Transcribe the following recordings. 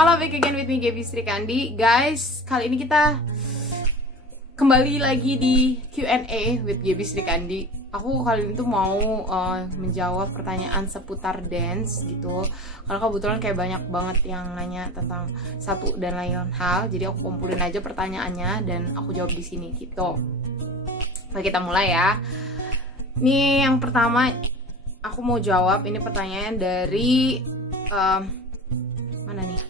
Halo, back again with me, Gaby Sri Kandi. Guys, kali ini kita kembali lagi di Q&A with Gaby Sri Kandi. Aku kali ini tuh mau menjawab pertanyaan seputar dance gitu. Karena kebetulan kayak banyak banget yang nanya tentang satu dan lain hal. Jadi aku kumpulin aja pertanyaannya dan aku jawab di sini gitu. Nah, kita mulai ya. Nih yang pertama aku mau jawab, ini pertanyaan dari mana nih?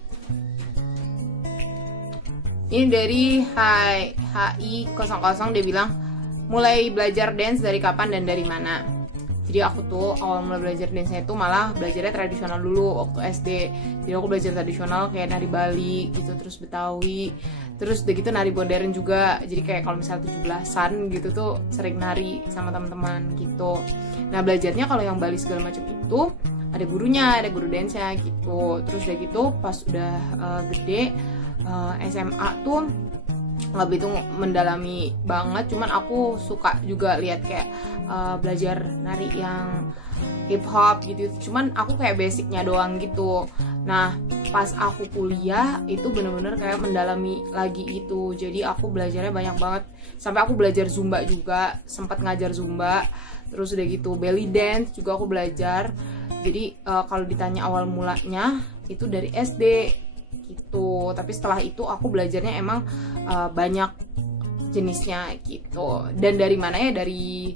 Ini dari HI00, dia bilang mulai belajar dance dari kapan dan dari mana. Jadi aku tuh awal mulai belajar dance itu malah belajarnya tradisional dulu waktu SD. Jadi aku belajar tradisional kayak nari Bali gitu, terus Betawi, terus udah gitu nari modern juga. Jadi kayak kalau misalnya 17-an gitu tuh sering nari sama teman-teman gitu. Nah, belajarnya kalau yang Bali segala macam itu ada gurunya, ada guru dance-nya gitu. Terus udah gitu pas udah gede SMA tuh nggak begitu mendalami banget, cuman aku suka juga lihat kayak belajar nari yang hip hop gitu, cuman aku kayak basicnya doang gitu. Nah, pas aku kuliah itu bener-bener kayak mendalami lagi itu, jadi aku belajarnya banyak banget, sampai aku belajar zumba juga, sempat ngajar zumba, terus udah gitu belly dance juga aku belajar. Jadi kalau ditanya awal mulanya itu dari SD gitu, tapi setelah itu aku belajarnya emang banyak jenisnya gitu. Dan dari mana ya, dari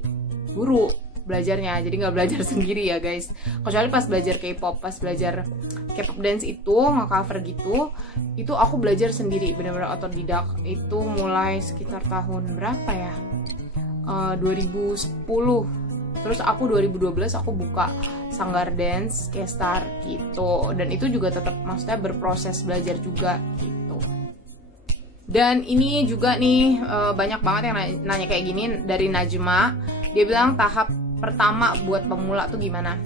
guru belajarnya, jadi nggak belajar sendiri ya guys. Kecuali pas belajar K-pop, pas belajar K-pop dance itu nge-cover gitu, itu aku belajar sendiri, benar-benar otodidak. Itu mulai sekitar tahun berapa ya, 2010. Terus aku 2012 aku buka Sanggar Dance K-Star gitu. Dan itu juga tetap maksudnya berproses belajar juga gitu. Dan ini juga nih banyak banget yang nanya kayak gini dari Najma. Dia bilang tahap pertama buat pemula tuh gimana?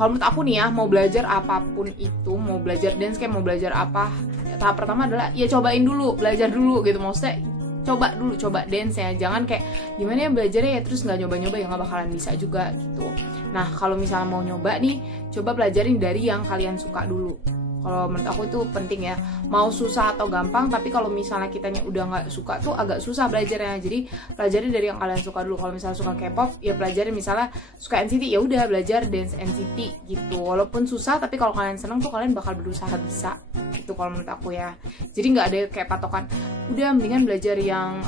Kalau menurut aku nih ya, mau belajar apapun itu, mau belajar dance kayak mau belajar apa, tahap pertama adalah ya cobain dulu, belajar dulu gitu. Maksudnya coba dulu, coba dance ya, jangan kayak gimana ya belajarnya ya terus nggak nyoba-nyoba, ya nggak bakalan bisa juga gitu. Nah, kalau misalnya mau nyoba nih, coba pelajarin dari yang kalian suka dulu. Kalau menurut aku itu penting ya, mau susah atau gampang, tapi kalau misalnya kitanya udah nggak suka tuh agak susah belajarnya. Jadi pelajari dari yang kalian suka dulu. Kalau misalnya suka K-pop, ya pelajari, misalnya suka NCT, ya udah belajar dance NCT gitu. Walaupun susah, tapi kalau kalian seneng tuh kalian bakal berusaha bisa. Itu kalau menurut aku ya. Jadi nggak ada kayak patokan, udah mendingan belajar yang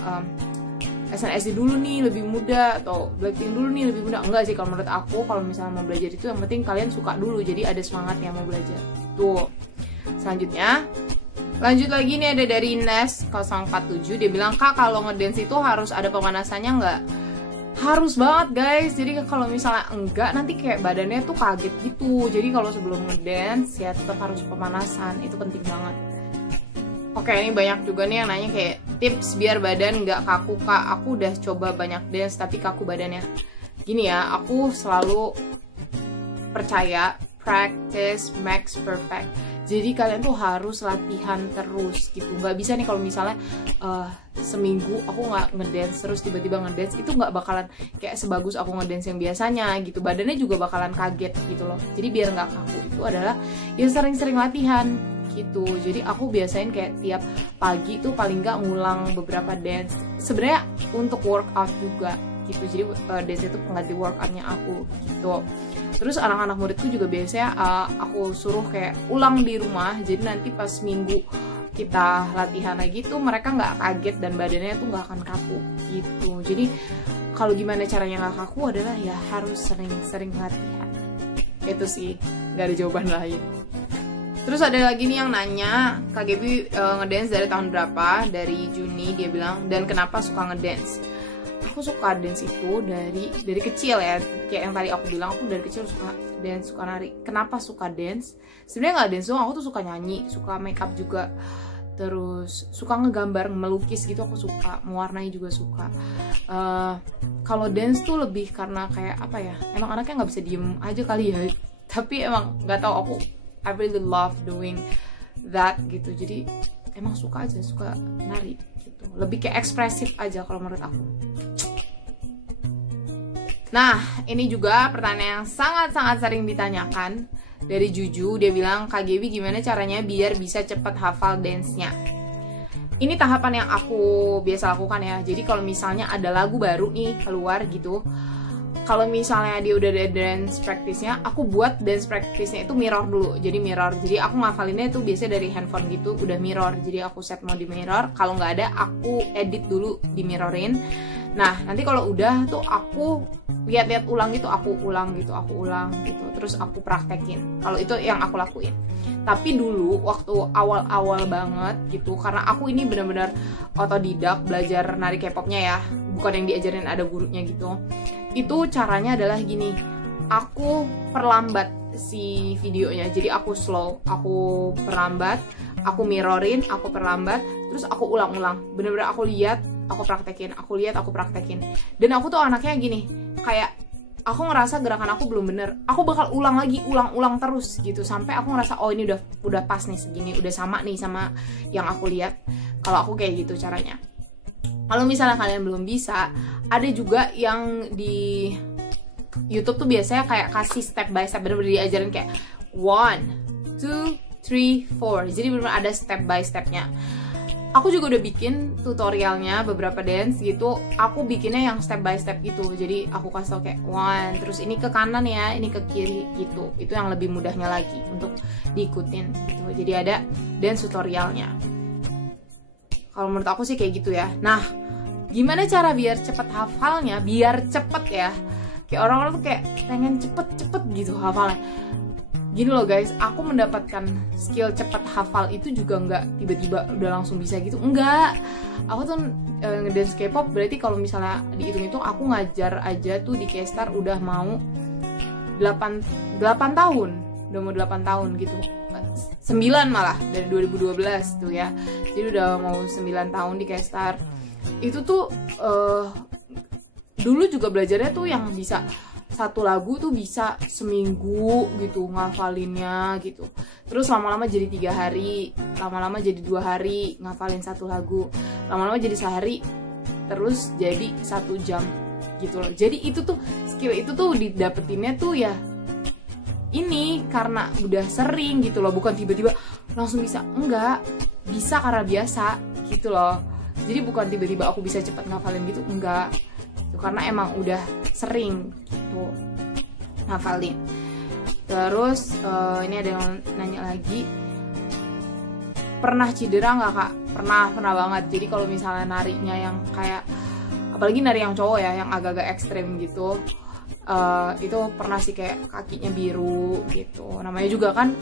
SNSD dulu nih lebih mudah, atau Blackpink dulu nih lebih mudah. Enggak sih, kalau menurut aku kalau misalnya mau belajar itu yang penting kalian suka dulu, jadi ada semangat yang mau belajar tuh. Selanjutnya lanjut lagi nih, ada dari Nes047, dia bilang, Kak, kalau ngedance itu harus ada pemanasannya nggak? Harus banget guys. Jadi kalau misalnya enggak, nanti kayak badannya tuh kaget gitu. Jadi kalau sebelum ngedance ya tetap harus pemanasan, itu penting banget. Oke, ini banyak juga nih yang nanya kayak tips biar badan nggak kaku. Kak, aku udah coba banyak dance tapi kaku badannya. Gini ya, aku selalu percaya practice makes perfect. Jadi kalian tuh harus latihan terus gitu. Nggak bisa nih kalau misalnya seminggu aku nggak ngedance terus tiba-tiba ngedance, itu nggak bakalan kayak sebagus aku ngedance yang biasanya gitu. Badannya juga bakalan kaget gitu loh. Jadi biar nggak kaku itu adalah ya sering-sering latihan gitu. Jadi aku biasain kayak tiap pagi tuh paling nggak ngulang beberapa dance. Sebenarnya untuk workout juga gitu. Jadi dance itu pengganti workoutnya aku gitu. Terus anak-anak muridku juga biasanya aku suruh kayak ulang di rumah. Jadi nanti pas minggu kita latihan lagi tuh mereka nggak kaget dan badannya tuh nggak akan kaku gitu. Jadi kalau gimana caranya nggak kaku adalah ya harus sering-sering latihan. Itu sih, nggak ada jawaban lain. Terus ada lagi nih yang nanya, Kak Gaby ngedance dari tahun berapa? Dari Juni, dia bilang, dan kenapa suka ngedance? Aku suka dance itu dari kecil ya, kayak yang tadi aku bilang, aku dari kecil suka dance, suka nari. Kenapa suka dance? Sebenarnya nggak dance doang, aku tuh suka nyanyi, suka make up juga, terus suka ngegambar, melukis gitu aku suka, mewarnai juga suka. Kalau dance tuh lebih karena kayak apa ya, emang anaknya nggak bisa diem aja kali ya, tapi emang nggak tahu, aku I really love doing that gitu. Jadi emang suka aja, suka nari gitu, lebih kayak ekspresif aja kalau menurut aku. Nah, ini juga pertanyaan yang sangat-sangat sering ditanyakan dari Juju. Dia bilang, Kak Gaby gimana caranya biar bisa cepet hafal dance-nya? Ini tahapan yang aku biasa lakukan ya. Jadi kalau misalnya ada lagu baru nih keluar gitu, kalau misalnya dia udah ada dance practice-nya, aku buat dance practice-nya itu mirror dulu. Jadi mirror. Jadi aku ngafalinnya itu biasanya dari handphone gitu, udah mirror. Jadi aku set mode mirror. Kalau nggak ada, aku edit dulu di mirrorin. Nah, nanti kalau udah tuh aku lihat-lihat ulang gitu, aku ulang gitu. Terus aku praktekin. Kalau itu yang aku lakuin. Tapi dulu waktu awal-awal banget gitu, karena aku ini benar-benar otodidak belajar nari K-popnya ya, bukan yang diajarin ada gurunya gitu. Itu caranya adalah gini, aku perlambat si videonya, jadi aku slow, aku perlambat, aku mirrorin, aku perlambat, terus aku ulang-ulang, bener-bener aku lihat, aku praktekin, dan aku tuh anaknya gini, kayak aku ngerasa gerakan aku belum bener, aku bakal ulang lagi, ulang terus gitu, sampai aku ngerasa oh ini udah pas nih segini, udah sama nih sama yang aku lihat. Kalau aku kayak gitu caranya. Kalau misalnya kalian belum bisa, ada juga yang di YouTube tuh biasanya kayak kasih step by step, bener-bener diajarin kayak 1, 2, 3, 4. Jadi bener-bener ada step by stepnya. Aku juga udah bikin tutorialnya beberapa dance gitu. Aku bikinnya yang step by step gitu. Jadi aku kasih tau kayak 1, terus ini ke kanan ya, ini ke kiri gitu. Itu yang lebih mudahnya lagi untuk diikutin gitu. Jadi ada dance tutorialnya. Kalau menurut aku sih kayak gitu ya. Nah, gimana cara biar cepet hafalnya? Biar cepet ya. Kayak orang-orang tuh kayak pengen cepet-cepet gitu hafalnya. Gini loh guys, aku mendapatkan skill cepet hafal itu juga nggak tiba-tiba udah langsung bisa gitu. Enggak. Aku tuh ngedance K-pop, berarti kalau misalnya dihitung-hitung aku ngajar aja tuh di K-Star udah mau 8 tahun. Udah mau 8 tahun gitu. 9 malah dari 2012 tuh ya. Jadi udah mau 9 tahun di K-Star. Itu tuh dulu juga belajarnya tuh yang bisa satu lagu tuh bisa seminggu gitu ngafalinnya gitu. Terus lama-lama jadi 3 hari, lama-lama jadi 2 hari ngafalin satu lagu, lama-lama jadi sehari, terus jadi 1 jam gitu loh. Jadi itu tuh skill itu tuh didapetinnya tuh ya ini karena udah sering gitu loh, bukan tiba-tiba langsung bisa. Enggak, bisa karena biasa gitu loh. Jadi bukan tiba-tiba aku bisa cepat ngafalin gitu, enggak. Itu karena emang udah sering gitu ngafalin. Terus ini ada yang nanya lagi, pernah cedera nggak Kak? Pernah banget. Jadi kalau misalnya narinya yang kayak, apalagi nari yang cowok ya, yang agak-agak ekstrem gitu, itu pernah sih kayak kakinya biru gitu. Namanya juga kan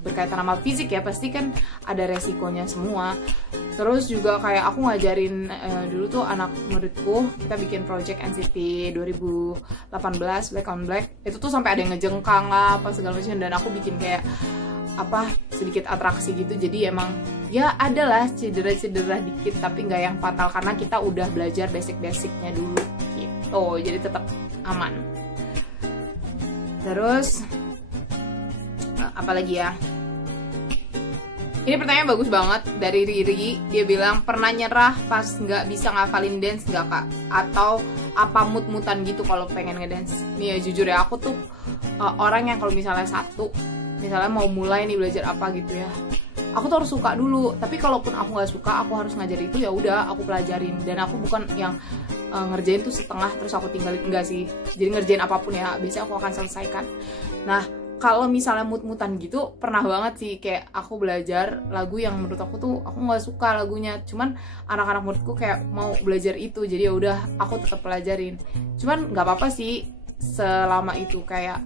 berkaitan sama fisik ya, pasti kan ada resikonya semua. Terus juga kayak aku ngajarin dulu tuh anak muridku, kita bikin project NCT 2018 Black on Black. Itu tuh sampai ada yang ngejengkang lah apa segala macam, dan aku bikin kayak apa sedikit atraksi gitu. Jadi emang ya adalah cedera-cedera dikit, tapi nggak yang fatal karena kita udah belajar basic-basicnya dulu gitu. Jadi tetap aman. Terus apalagi ya? Ini pertanyaan bagus banget dari Riri. Dia bilang, pernah nyerah pas nggak bisa ngafalin dance nggak Kak? Atau apa mut-mutan gitu kalau pengen ngedance? Nih ya jujur ya, aku tuh orang yang kalau misalnya misalnya mau mulai nih belajar apa gitu ya, aku tuh harus suka dulu. Tapi kalaupun aku nggak suka, aku harus ngajar itu, ya udah aku pelajarin. Dan aku bukan yang ngerjain tuh setengah terus aku tinggalin, enggak sih. Jadi ngerjain apapun ya, biasanya aku akan selesaikan. Nah, kalau misalnya mut-mutan gitu, pernah banget sih kayak aku belajar lagu yang menurut aku tuh aku nggak suka lagunya, cuman anak-anak muridku kayak mau belajar itu, jadi ya udah aku tetap pelajarin. Cuman nggak apa-apa sih selama itu kayak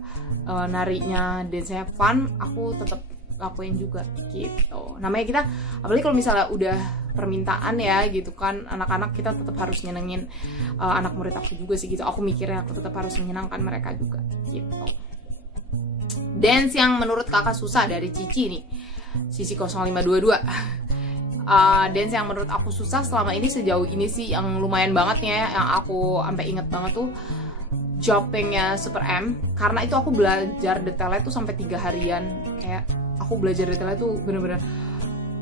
narinya dance-nya fun, aku tetap lakuin juga gitu. Namanya kita, apalagi kalau misalnya udah permintaan ya gitu kan, anak-anak kita tetap harus nyenengin anak murid aku juga sih gitu. Aku mikirnya aku tetap harus menyenangkan mereka juga gitu. Dance yang menurut kakak susah dari Cici nih, Cici 0522. Dance yang menurut aku susah selama ini sejauh ini sih yang lumayan banget ya, yang aku sampai inget banget tuh jumpingnya Super M. Karena itu aku belajar detailnya tuh sampai 3 harian. Kayak aku belajar detailnya tuh bener-bener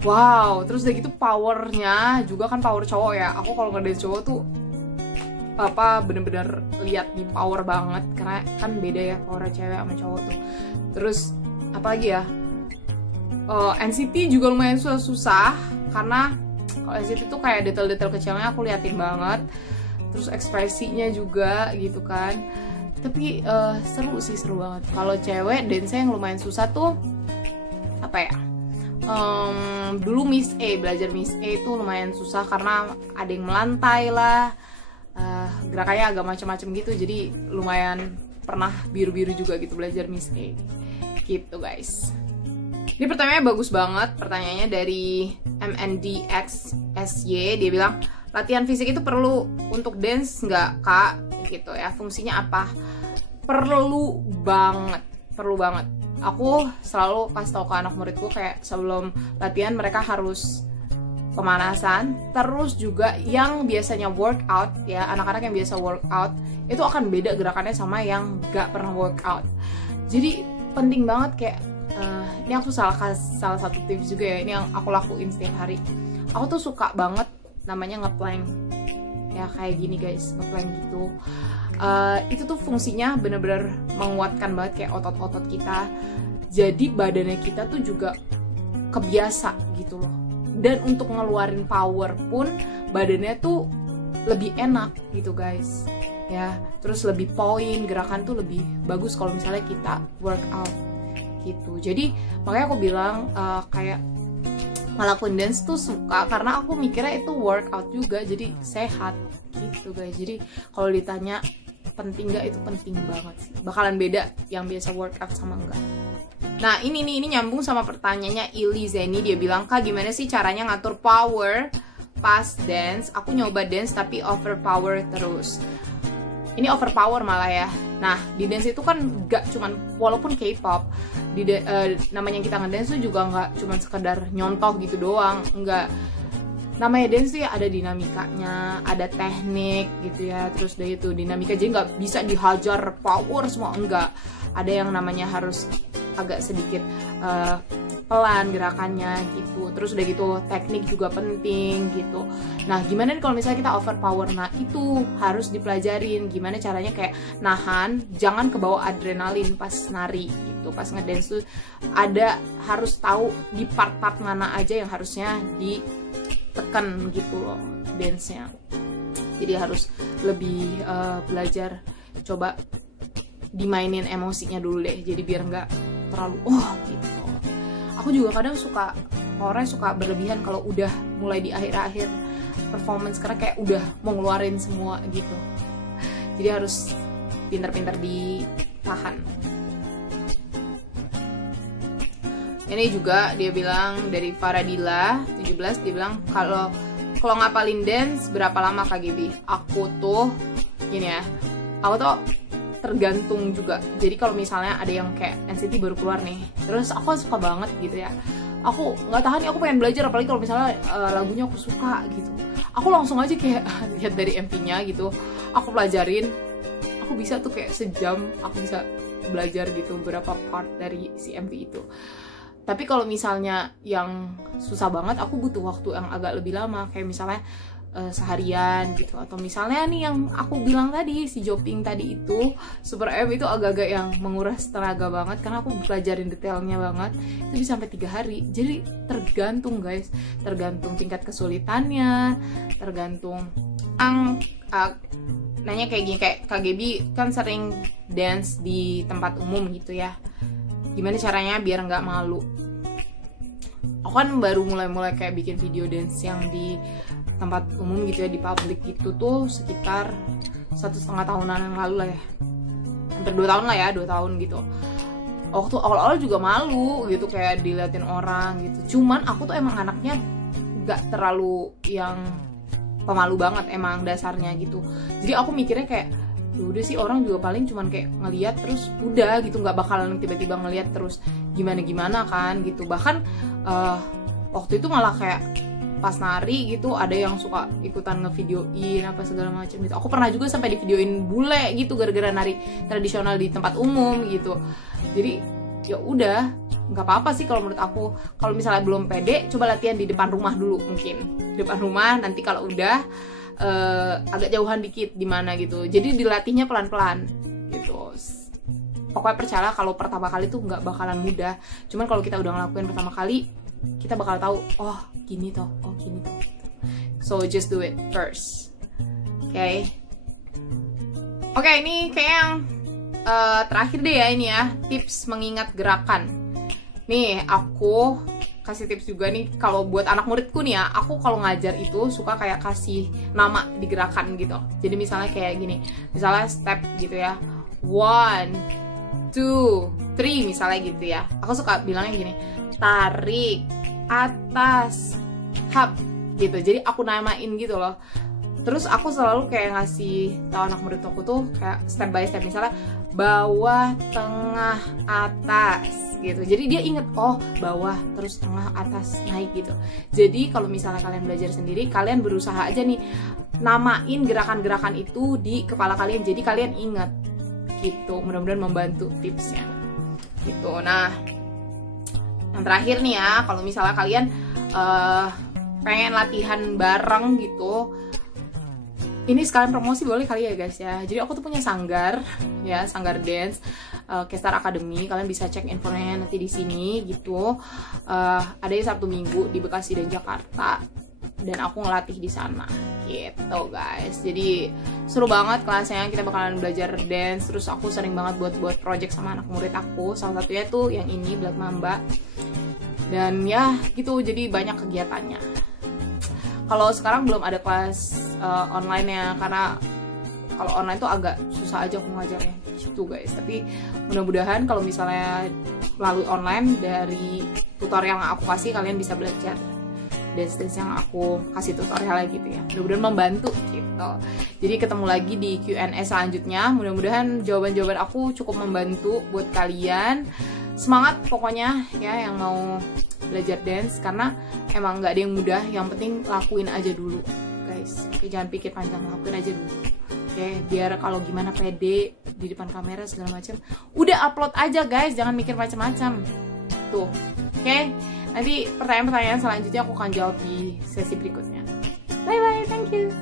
wow. Terus udah gitu powernya juga kan power cowok ya. Aku kalau ngedance cowok tuh apa bener-bener lihat di power banget, karena kan beda ya power cewek sama cowok tuh. Terus apalagi ya, NCT juga lumayan susah karena kalau NCT tuh kayak detail-detail kecilnya aku liatin banget, terus ekspresinya juga gitu kan. Tapi seru banget. Kalau cewek dance yang lumayan susah tuh apa ya, dulu Miss A, belajar Miss A itu lumayan susah karena ada yang melantai lah, gerakannya agak macam-macam gitu, jadi lumayan pernah biru-biru juga gitu belajar Miss A gitu guys. Ini pertanyaannya bagus banget, pertanyaannya dari MNDXSY, dia bilang latihan fisik itu perlu untuk dance nggak kak gitu ya, fungsinya apa? Perlu banget. Aku selalu kasih tau ke anak muridku kayak sebelum latihan mereka harus pemanasan, terus juga yang biasanya workout ya, anak-anak yang biasa workout itu akan beda gerakannya sama yang nggak pernah workout. Jadi penting banget kayak ini aku salah satu tips juga ya, ini yang aku lakuin setiap hari. Aku tuh suka banget namanya ngeplank ya, kayak gini guys, ngeplank gitu. Itu tuh fungsinya bener-bener menguatkan banget kayak otot-otot kita, jadi badannya kita tuh juga kebiasa gitu loh, dan untuk ngeluarin power pun badannya tuh lebih enak gitu guys ya, terus lebih poin, gerakan tuh lebih bagus kalau misalnya kita workout gitu. Jadi makanya aku bilang kayak ngelakuin dance tuh suka karena aku mikirnya itu workout juga, jadi sehat gitu guys. Jadi kalau ditanya penting nggak, itu penting banget sih, bakalan beda yang biasa workout sama enggak. Nah ini nyambung sama pertanyaannya Ili Zeni, dia bilang kak gimana sih caranya ngatur power pas dance, aku nyoba dance tapi overpower terus. Ini overpower malah ya. Nah di dance itu kan nggak cuman, walaupun K-pop namanya kita ngedance tuh juga nggak cuman sekedar nyontoh gitu doang, enggak. Namanya dance tuh ya ada dinamikanya, ada teknik gitu ya, terus dari itu dinamika, jadi nggak bisa dihajar power semua, enggak. Ada yang namanya harus agak sedikit pelan gerakannya gitu, terus udah gitu teknik juga penting gitu. Nah gimana nih kalau misalnya kita overpower, nah itu harus dipelajarin gimana caranya kayak nahan, jangan kebawa adrenalin pas nari gitu, pas ngedance tuh harus tahu di part-part mana aja yang harusnya ditekan gitu loh dance-nya. Jadi harus lebih belajar, coba dimainin emosinya dulu deh, jadi biar nggak terlalu gitu. Aku juga kadang orang suka berlebihan kalau udah mulai di akhir-akhir performance karena kayak udah mau ngeluarin semua gitu. Jadi harus pintar-pintar ditahan. Ini juga dia bilang dari Faradila 17, dia bilang kalau ngapalin dance berapa lama KGB? Aku tuh gini ya, aku tuh tergantung juga. Jadi kalau misalnya ada yang kayak NCT baru keluar nih, terus aku suka banget gitu ya, aku nggak tahan nih, aku pengen belajar, apalagi kalau misalnya lagunya aku suka gitu, aku langsung aja kayak lihat dari MV-nya gitu, aku pelajarin, aku bisa tuh kayak sejam aku bisa belajar gitu beberapa part dari si MV itu. Tapi kalau misalnya yang susah banget, aku butuh waktu yang agak lebih lama, kayak misalnya seharian gitu, atau misalnya nih yang aku bilang tadi si Joping tadi itu Super M itu agak-agak yang menguras tenaga banget karena aku pelajarin detailnya banget, itu bisa sampai 3 hari. Jadi tergantung guys, tergantung tingkat kesulitannya, tergantung nanya kayak gini, kayak KGB kan sering dance di tempat umum gitu ya, gimana caranya biar nggak malu. Aku kan baru mulai kayak bikin video dance yang di tempat umum gitu ya, di publik gitu tuh sekitar 1,5 tahunan yang lalu lah ya, hampir 2 tahun lah ya, 2 tahun gitu. Waktu awal-awal juga malu gitu kayak diliatin orang gitu, cuman aku tuh emang anaknya gak terlalu yang pemalu banget emang dasarnya gitu. Jadi aku mikirnya kayak udah sih orang juga paling cuman kayak ngeliat terus udah gitu, nggak bakalan tiba-tiba ngeliat terus gimana kan gitu. Bahkan waktu itu malah kayak pas nari gitu ada yang suka ikutan ngevideoin apa segala macam gitu. Aku pernah juga sampai divideoin bule gitu gara-gara nari tradisional di tempat umum gitu. Jadi ya udah, nggak apa-apa sih kalau menurut aku. Kalau misalnya belum pede, coba latihan di depan rumah dulu, mungkin di depan rumah, nanti kalau udah agak jauhan dikit di mana gitu, jadi dilatihnya pelan-pelan gitu. pokoknya percaya kalau pertama kali tuh nggak bakalan mudah. Cuman kalau kita udah ngelakuin pertama kali, kita bakal tahu, oh gini toh, oh gini toh. So just do it first. Oke, ini kayak yang terakhir deh ya, ini ya, tips mengingat gerakan. Nih aku kasih tips juga nih, kalau buat anak muridku nih ya, aku kalau ngajar itu suka kayak kasih nama di gerakan gitu. Jadi misalnya kayak gini, misalnya step gitu ya, 1, 2, 3 misalnya gitu ya. Aku suka bilangnya gini, tarik, atas, hap gitu. Jadi aku namain gitu loh. Terus aku selalu kayak ngasih tahu anak murid aku tuh kayak step by step, misalnya bawah, tengah, atas gitu. Jadi dia inget, oh bawah, terus tengah, atas, naik gitu. Jadi kalau misalnya kalian belajar sendiri, kalian berusaha aja nih namain gerakan-gerakan itu di kepala kalian, jadi kalian ingat gitu. Mudah-mudahan membantu tipsnya gitu. Nah, yang terakhir nih ya, kalau misalnya kalian pengen latihan bareng gitu, ini sekalian promosi boleh kali ya guys ya. Jadi aku tuh punya sanggar ya, sanggar dance, Kestar Academy. Kalian bisa cek infonya nanti di sini gitu. Ada yang Sabtu Minggu di Bekasi dan Jakarta, dan aku ngelatih di sana gitu guys. Jadi seru banget kelasnya, kita bakalan belajar dance. Terus aku sering banget buat project sama anak murid aku. Salah satunya tuh yang ini, Black Mamba. Dan ya gitu, jadi banyak kegiatannya. Kalau sekarang belum ada kelas online ya, karena kalau online tuh agak susah aja aku ngajarnya gitu guys. Tapi mudah-mudahan kalau misalnya melalui online, dari tutorial yang aku kasih kalian bisa belajar dance yang aku kasih tutorialnya gitu ya. Mudah-mudahan membantu gitu. Jadi ketemu lagi di Q&A selanjutnya. Mudah-mudahan jawaban-jawaban aku cukup membantu buat kalian. Semangat pokoknya ya yang mau belajar dance, karena emang nggak ada yang mudah. Yang penting lakuin aja dulu guys. Oke, jangan pikir panjang, lakuin aja dulu. Oke, biar kalau gimana pede di depan kamera segala macam, udah upload aja guys, jangan mikir macam-macam tuh. Oke, nanti pertanyaan-pertanyaan selanjutnya aku akan jawab di sesi berikutnya. Bye bye, thank you.